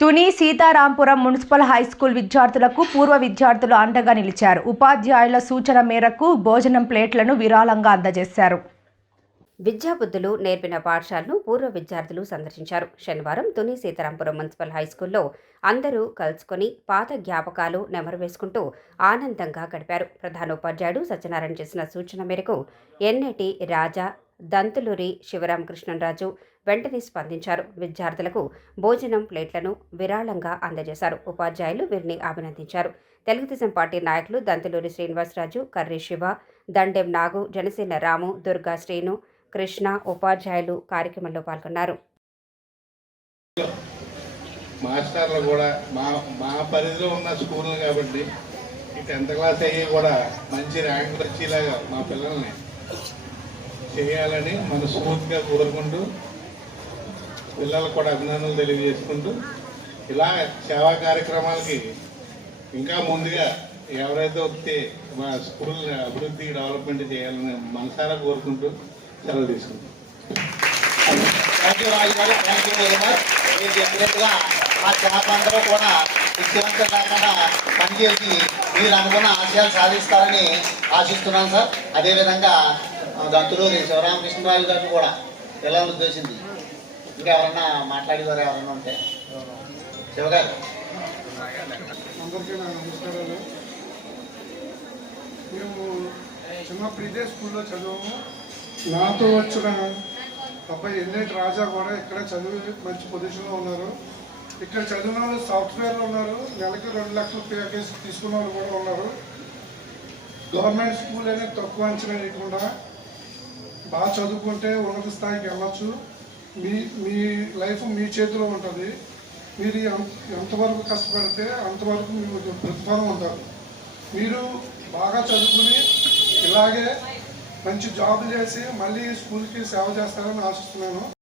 Tuni Seetharampuram municipal high school విద్యార్థులకు పూర్వ విద్యార్థులు అండగా నిలిచారు. ఉపాధ్యాయుల సూచన మేరకు భోజనం ప్లేట్లను విరాళంగా అందజేశారు. విద్యాబుద్ధులు నేర్పిన పాఠశాలను పూర్వ విద్యార్థులు సందర్శించారు. శనివారం తుని సీతారాంపురం మున్సిపల్ హై స్కూల్లో అందరూ కలుసుకొని పాత జ్ఞాపకాలు నెమరు వేసుకుంటూ ఆనందంగా గడిపారు. ప్రధానోపాధ్యాయుడు సత్యనారాయణ చేసిన సూచన మేరకు ఎన్నేటి రాజా దంతులూరి శివరామకృష్ణరాజు వెంటనే స్పందించారు. విద్యార్థులకు భోజనం ప్లేట్లను విరాళంగా అందజేశారు. ఉపాధ్యాయులు వీరిని అభినందించారు. తెలుగుదేశం పార్టీ నాయకులు దంతులూరి శ్రీనివాసరాజు కర్రీ శివ దండెం నాగు జనసేన రాము దుర్గా శ్రీను కృష్ణ ఉపాధ్యాయులు కార్యక్రమంలో పాల్గొన్నారు. మాస్టర్లు కూడా మా మా పరిధిలో ఉన్న స్కూల్ కాబట్టి ఈ టెన్త్ క్లాస్ అయ్యి కూడా మంచి ర్యాంకులు వచ్చేలాగా మా పిల్లల్ని చేయాలని మనస్ఫూర్తిగా కోరుకుంటూ పిల్లలకు కూడా అభినందనలు తెలియజేసుకుంటూ ఇలా సేవా కార్యక్రమాలకి ఇంకా ముందుగా ఎవరైతే వస్తే మా స్కూల్ అభివృద్ధి డెవలప్మెంట్ చేయాలని మనసారా కోరుకుంటూ సెలవు తీసుకుంటాం. థ్యాంక్ యూ రాజు గారు. థ్యాంక్ యూ వెరీ మచ్ మీరు చెప్పినట్టుగా మా స్టాఫ్ అందరూ కూడా విద్యావంతం కాకుండా పనిచేసి మీరు అనుకున్న ఆశయాలు సాధిస్తారని ఆశిస్తున్నాను సార్. అదేవిధంగా ఆ, శివరామకృష్ణరాజు గారిని కూడా పిల్లలను ఉద్దేశించి. ఇంకా ఎవరన్నా మాట్లాడేవారు ఎవరన్నా ఉంటే? శివగారు. అందరికీ నా నమస్కారాలు. మేము చిన్నప్పుడు ఇదే స్కూల్లో చదువు నాతో వచ్చిన అబ్బాయి ఎన్నేటి రాజా కూడా ఇక్కడ చదివి మంచి పొజిషన్లో ఉన్నారు. ఇక్కడ చదివిన వాళ్ళు సాఫ్ట్వేర్లో ఉన్నారు. నెలకి రెండు లక్షల ప్యాకేజ్ తీసుకున్న వాళ్ళు కూడా ఉన్నారు. గవర్నమెంట్ స్కూల్ అనేది తక్కువ అంచనా లేకుండా బాగా చదువుకుంటే ఉన్నత స్థాయికి వెళ్ళచ్చు. మీ మీ లైఫ్ మీ చేతిలో ఉంటుంది. మీరు ఎంత- ఎంతవరకు కష్టపడితే అంతవరకు మీకు ప్రతిఫలం ఉంటుంది. మీరు బాగా చదువుకుని ఇలాగే మంచి జాబ్ చేసి మళ్ళీ స్కూల్కి సేవ చేస్తారని ఆశిస్తున్నాను.